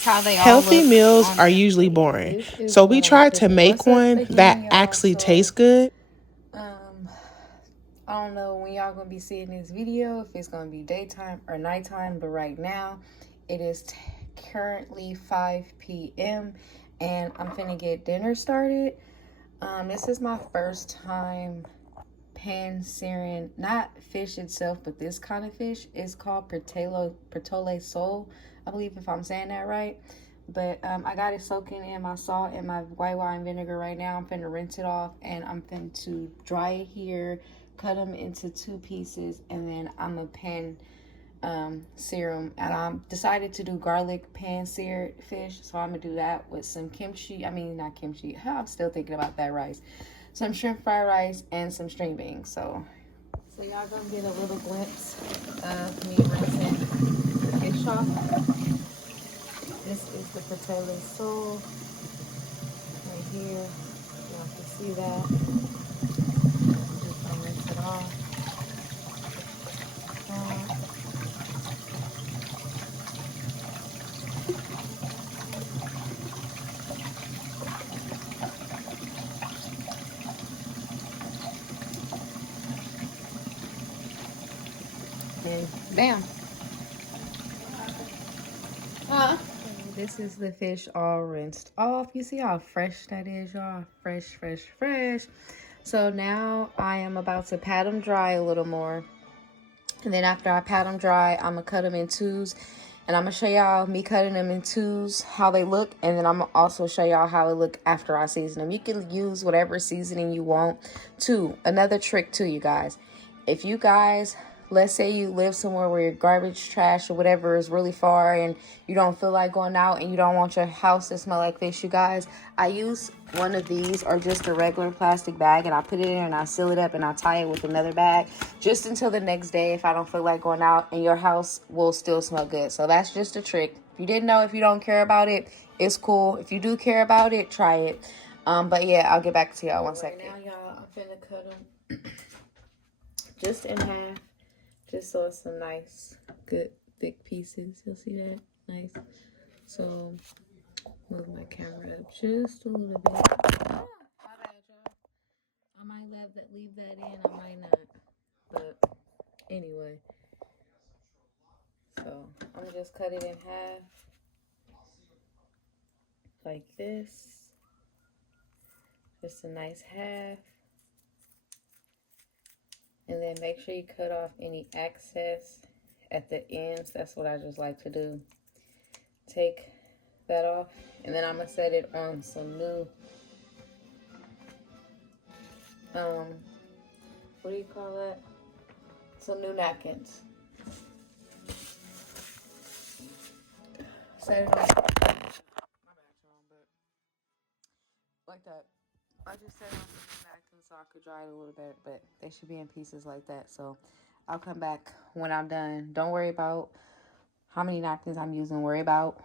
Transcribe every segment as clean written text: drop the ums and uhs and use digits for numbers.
How they all Healthy look meals on are their usually plate. boring. This is So we what I'm tried to cooking. make What's up one that again, y'all? actually tastes So, good. um, I don't know when y'all gonna be seeing this video, if it's gonna be daytime or nighttime, but right now it is currently 5 p.m. and I'm finna get dinner started. This is my first time pan searing, not fish itself, but this kind of fish. Is called Pertole sole, I believe, if I'm saying that right. But I got it soaking in my salt and my white wine vinegar right now. I'm finna rinse it off and I'm finna to dry it here, cut them into 2 pieces, and then I'm a pan sear them. And I decided to do garlic pan seared fish, so I'm gonna do that with some kimchi. I mean, not kimchi. I'm still thinking about that rice. Some shrimp fried rice and some string beans. So y'all gonna get a little glimpse of me rinsing the fish off. This is the patella sole right here. Y'all can see that. I'm just gonna rinse it off. And bam. This is the fish all rinsed off. You see how fresh that is, y'all? Fresh, fresh, fresh. So now I am about to pat them dry a little more. And then after I pat them dry, I'm going to cut them in twos. And I'm going to show y'all me cutting them in twos, how they look. And then I'm going to also show y'all how it look after I season them. You can use whatever seasoning you want. Another trick too, you guys. If you guys, let's say you live somewhere where your garbage, trash, or whatever is really far and you don't feel like going out and you don't want your house to smell like fish, you guys, I use one of these or just a regular plastic bag, and I put it in and I seal it up and I tie it with another bag just until the next day if I don't feel like going out, and your house will still smell good. So that's just a trick. If you didn't know, if you don't care about it, it's cool. If you do care about it, try it. But yeah, I'll get back to y'all one second. Right now, y'all, I'm finna cut them just in half, just so it's some nice, good, thick pieces. You'll see that? Nice. So, move my camera up just a little bit. My bad, y'all. I might leave that in, I might not. But anyway, so I'm gonna just cut it in half like this. Just a nice half. And then make sure you cut off any excess at the ends. That's what I just like to do. Take that off, and then I'm gonna set it on some new what do you call that? Some new napkins. Set it on. My bad, y'all, but like that. I just set it on some new napkins so I could dry it a little bit, but they should be in pieces like that. So I'll come back when I'm done. Don't worry about how many napkins I'm using. Worry about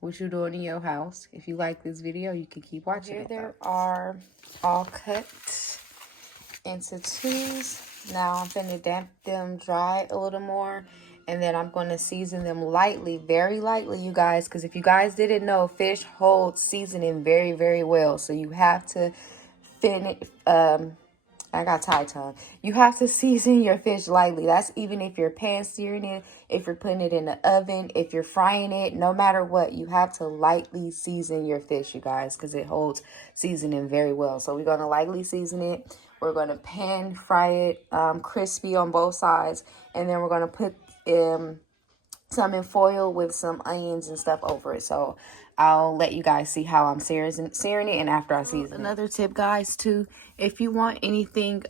what you're doing in your house. If you like this video, you can keep watching. Here they are, all cut into twos. Now I'm gonna damp them dry a little more, and then I'm going to season them lightly, very lightly, you guys, because if you guys didn't know, fish holds seasoning very, very well. So you have to finish. I got tie tongue. You have to season your fish lightly. That's even if you're pan searing it, if you're putting it in the oven, if you're frying it, no matter what, you have to lightly season your fish, you guys, because it holds seasoning very well. So we're going to lightly season it. We're going to pan fry it crispy on both sides. And then we're going to put some in foil with some onions and stuff over it. So I'll let you guys see how I'm searing it and after I season it. Another tip, guys, too, if you want anything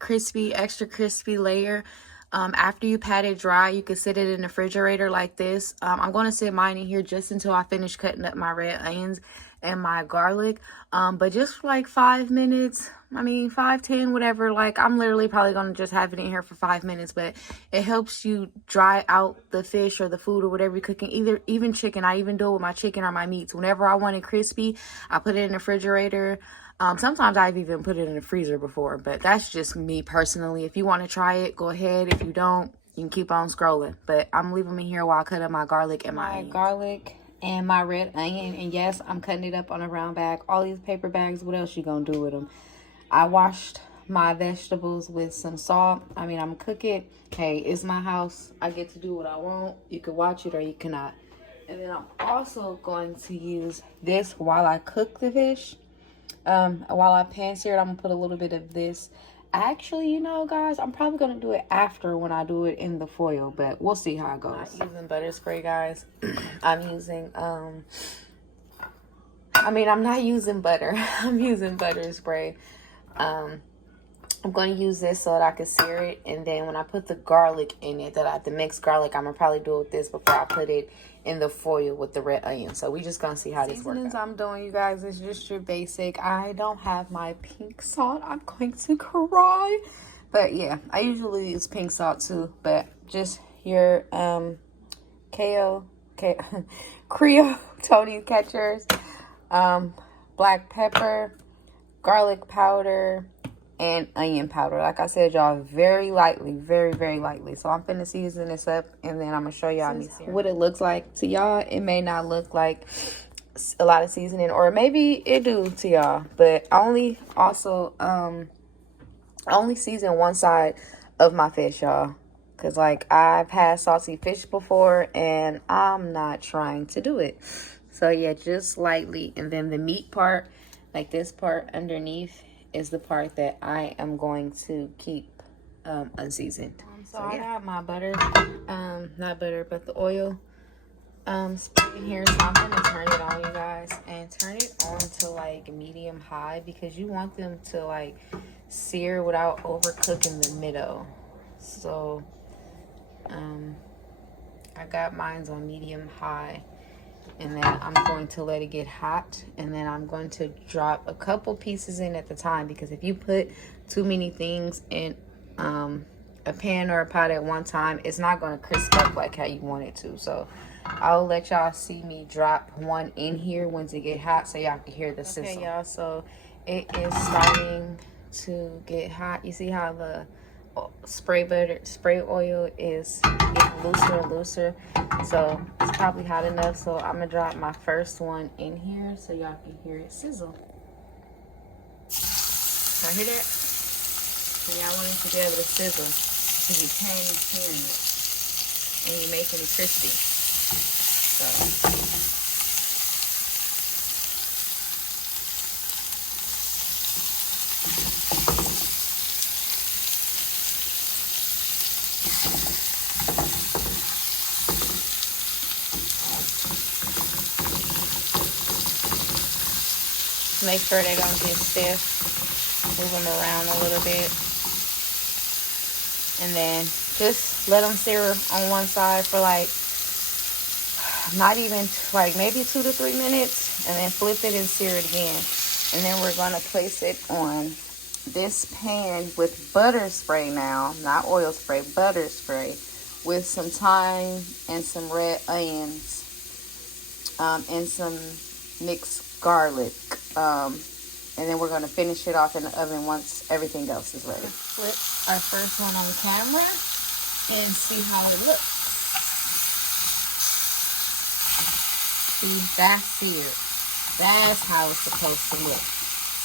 crispy, extra crispy layer, after you pat it dry, you can sit it in the refrigerator like this. I'm going to sit mine in here just until I finish cutting up my red onions and my garlic. But just like 5 minutes, I mean 5-10, whatever. Like, I'm literally probably going to just have it in here for 5 minutes, but it helps you dry out the fish or the food or whatever you're cooking. Even chicken, I even do it with my chicken or my meats. Whenever I want it crispy, I put it in the refrigerator. Sometimes I've even put it in the freezer before, but that's just me personally. If you want to try it, go ahead. If you don't, you can keep on scrolling. But I'm leaving them in here while I cut up my garlic and my onions. Garlic and my red onion. And yes, I'm cutting it up on a round bag. All these paper bags, what else you gonna do with them? I washed my vegetables with some salt. I mean, I'm gonna cook it. Hey, it's my house. I get to do what I want. You can watch it or you cannot. And then I'm also going to use this while I cook the fish. While I pan sear it, I'm gonna put a little bit of this. Actually, you know, guys, I'm probably gonna do it after when I do it in the foil, but we'll see how it goes. I'm not using butter spray, guys. I'm using I'm not using butter. I'm using butter spray. I'm going to use this so that I can sear it. And then when I put the garlic in it, the mixed garlic, I'm going to probably do it with this before I put it in the foil with the red onion. So we just going to see how this works. Seasonings I'm doing, you guys, is just your basic. I don't have my pink salt. I'm going to cry. But yeah, I usually use pink salt too. But just your Creole Tony Catchers, black pepper, garlic powder, and onion powder. Like I said, y'all, very lightly, very, very lightly. So I'm finna season this up, and then I'm gonna show y'all what it looks like to y'all. It may not look like a lot of seasoning, or maybe it do to y'all, but I only season one side of my fish, y'all, because like I've had salty fish before and I'm not trying to do it. So yeah, just lightly. And then the meat part, like this part underneath, is the part that I am going to keep unseasoned. So yeah. I got my butter, not butter, but the oil spray in here. So I'm gonna turn it on, you guys, and turn it on to like medium high, because you want them to like sear without overcooking the middle. So I got mine on medium high. And then I'm going to let it get hot, and then I'm going to drop a couple pieces in at the time, because if you put too many things in a pan or a pot at one time, it's not going to crisp up like how you want it to. So I'll let y'all see me drop one in here once it get hot, so y'all can hear the sizzle. Okay, y'all, so it is starting to get hot. You see how the spray oil is getting looser and looser, so it's probably hot enough. So I'm gonna drop my first one in here so y'all can hear it sizzle. Y'all hear that? So y'all want it to be able to sizzle, because you can hear it and you're making it crispy. So make sure they don't get stiff. Move them around a little bit. And then just let them sear on one side for like, not even, like maybe 2 to 3 minutes. And then flip it and sear it again. And then we're going to place it on this pan with butter spray now. Not oil spray, butter spray. With some thyme and some red onions. And some mixed garlic. And then we're going to finish it off in the oven once everything else is ready. Flip our first one on camera and see how it looks. See, that's seared. That's how it's supposed to look.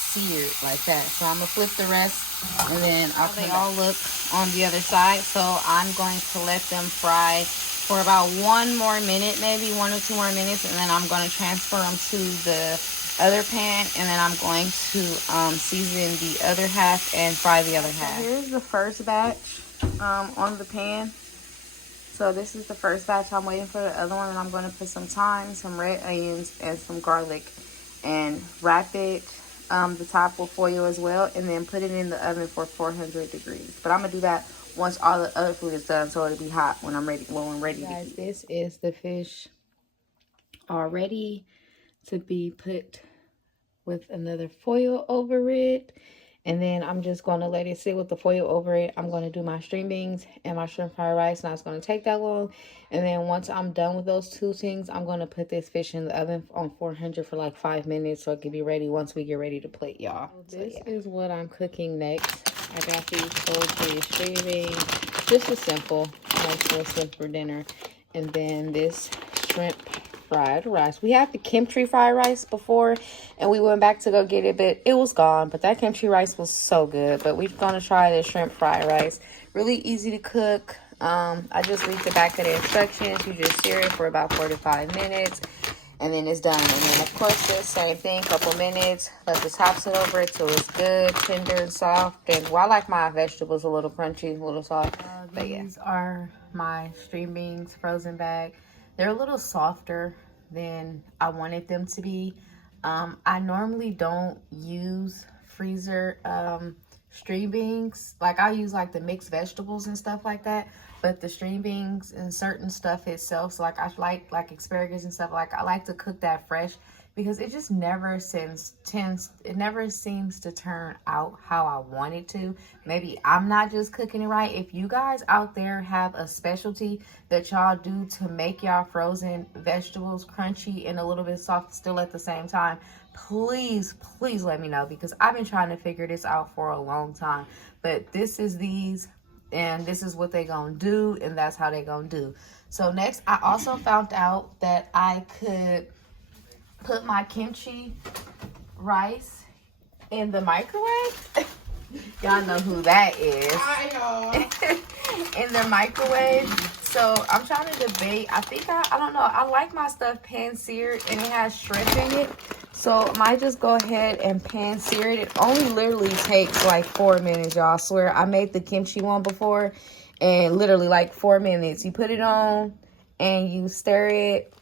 Seared like that. So I'm going to flip the rest, and then they all look on the other side. So I'm going to let them fry for about 1 more minute, maybe 1 or 2 more minutes, and then I'm going to transfer them to the other pan, and then I'm going to season the other half and fry the other half. So here's the first batch on the pan. So this is the first batch. I'm waiting for the other one, and I'm going to put some thyme, some red onions, and some garlic, and wrap it the top with foil as well, and then put it in the oven for 400 degrees. But I'm gonna do that once all the other food is done, so it'll be hot when I'm ready. When we're ready to eat. This is the fish all ready to be put with another foil over it, and then I'm just going to let it sit with the foil over it. I'm going to do my string beans and my shrimp fried rice. Not it's going to take that long. And then once I'm done with those two things, I'm going to put this fish in the oven on 400 for like 5 minutes, so it can be ready once we get ready to plate, y'all. This is what I'm cooking next. I got these poultry string beans, just a simple, nice little simple dinner, and then this shrimp fried rice. We had the kimchi fried rice before, and we went back to go get it, but it was gone. But that kimchi rice was so good. But we're gonna try the shrimp fried rice. Really easy to cook. I just read the back of the instructions. You just sear it for about 4 to 5 minutes, and then it's done. And then of course the same thing, couple minutes. Let the top sit over it till it's good, tender and soft. And well, I like my vegetables a little crunchy, a little soft. But yeah, these are my string beans frozen bag. They're a little softer than I wanted them to be. I normally don't use freezer string beans. Like I use like the mixed vegetables and stuff like that, but the string beans and certain stuff itself, so like I like asparagus and stuff, like I like to cook that fresh, because it just never seems to turn out how I want it to. Maybe I'm not just cooking it right. If you guys out there have a specialty that y'all do to make y'all frozen vegetables crunchy and a little bit soft still at the same time, please let me know, because I've been trying to figure this out for a long time. But this is these, and this is what they gonna do, and that's how they gonna do. So next, I also found out that I could put my kimchi rice in the microwave. Y'all know who that is. I know. In the microwave. So I'm trying to debate. I think I don't know. I like my stuff pan seared and it has shrimp in it. So I might just go ahead and pan sear it. It only literally takes like 4 minutes, y'all. I swear, I made the kimchi one before, and literally like 4 minutes. You put it on and you stir it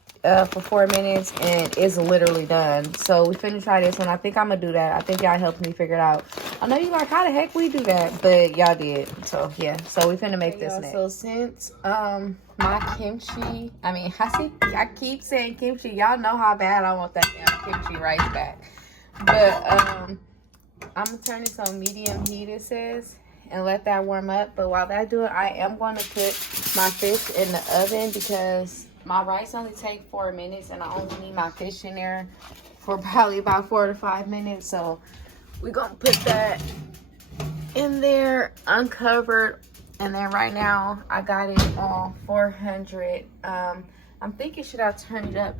for 4 minutes, and it's literally done. So we finna try this one. I think I'm gonna do that. I think y'all helped me figure it out. I know you like, how the heck we do that? But y'all did. So yeah. So we finna make this next. So since my kimchi, I keep saying kimchi. Y'all know how bad I want that damn kimchi rice back. But I'm gonna turn this on medium heat, it says, and let that warm up. But while that do it, I am gonna put my fish in the oven, because my rice only take 4 minutes, and I only need my fish in there for probably about 4 to 5 minutes. So we're gonna put that in there uncovered. And then right now I got it on 400. I'm thinking, should I turn it up?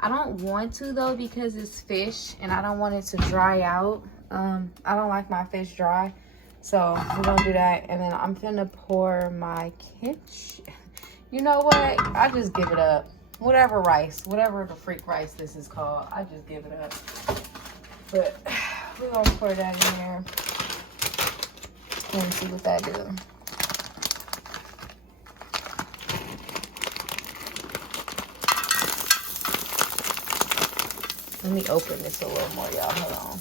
I don't want to though, because it's fish and I don't want it to dry out. I don't like my fish dry, so we're gonna do that. And then I'm gonna pour my kimchi. You know what? I just give it up. Whatever the freak rice this is called, I just give it up. But we're gonna pour that in there and see what that do. Let me open this a little more, y'all. Hold on.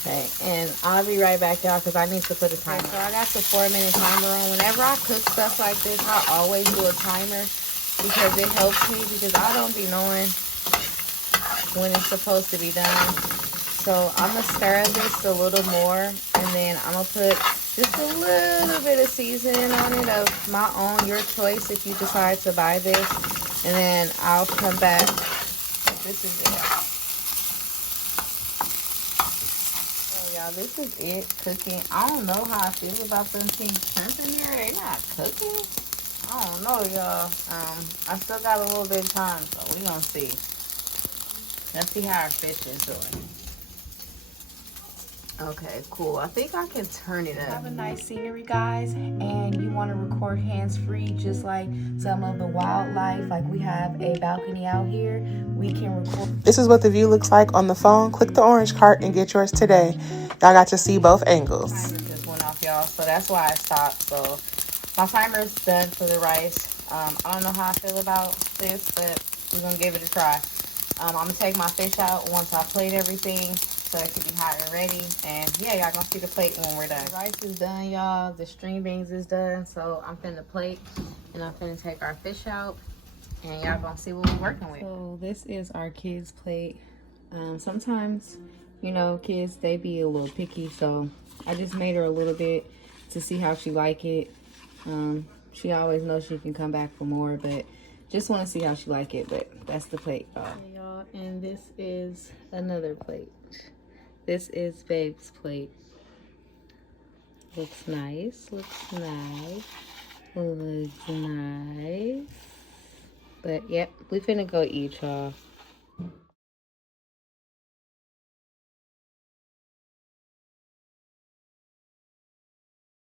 Okay, and I'll be right back, y'all, because I need to put a timer. So I got the 4-minute timer on. Whenever I cook stuff like this, I always do a timer, because it helps me, because I don't be knowing when it's supposed to be done. So I'm gonna stir this a little more, and then I'm gonna put just a little bit of seasoning on it of my own, your choice if you decide to buy this. And then I'll come back. This is it. Oh y'all, this is it cooking. I don't know how I feel about them pink shrimp in there. They're not cooking. I don't know, y'all. I still got a little bit of time, so we gonna see. Let's see how our fish is doing. Okay, cool. I think I can turn it up. Have a nice scenery, guys, and you want to record hands-free, just like some of the wildlife. Like we have a balcony out here, we can record. This is what the view looks like on the phone. Click the orange cart and get yours today. Y'all got to see both angles. Timer just went off, y'all, so that's why I stopped. So my timer's done for the rice. I don't know how I feel about this, but we're gonna give it a try. I'm gonna take my fish out once I plate everything, so it can be hot and ready. And yeah, y'all gonna see the plate when we're done. The rice is done, y'all. The string beans is done. So I'm finna plate, and I'm finna take our fish out, and y'all gonna see what we're working with. So this is our kids' plate. Sometimes, you know, kids, they be a little picky, so I just made her a little bit to see how she like it. She always knows she can come back for more, but just want to see how she like it. But that's the plate, y'all. And this is another plate. This is Babe's plate. Looks nice, looks nice, looks nice. But, yep, we finna go eat, y'all.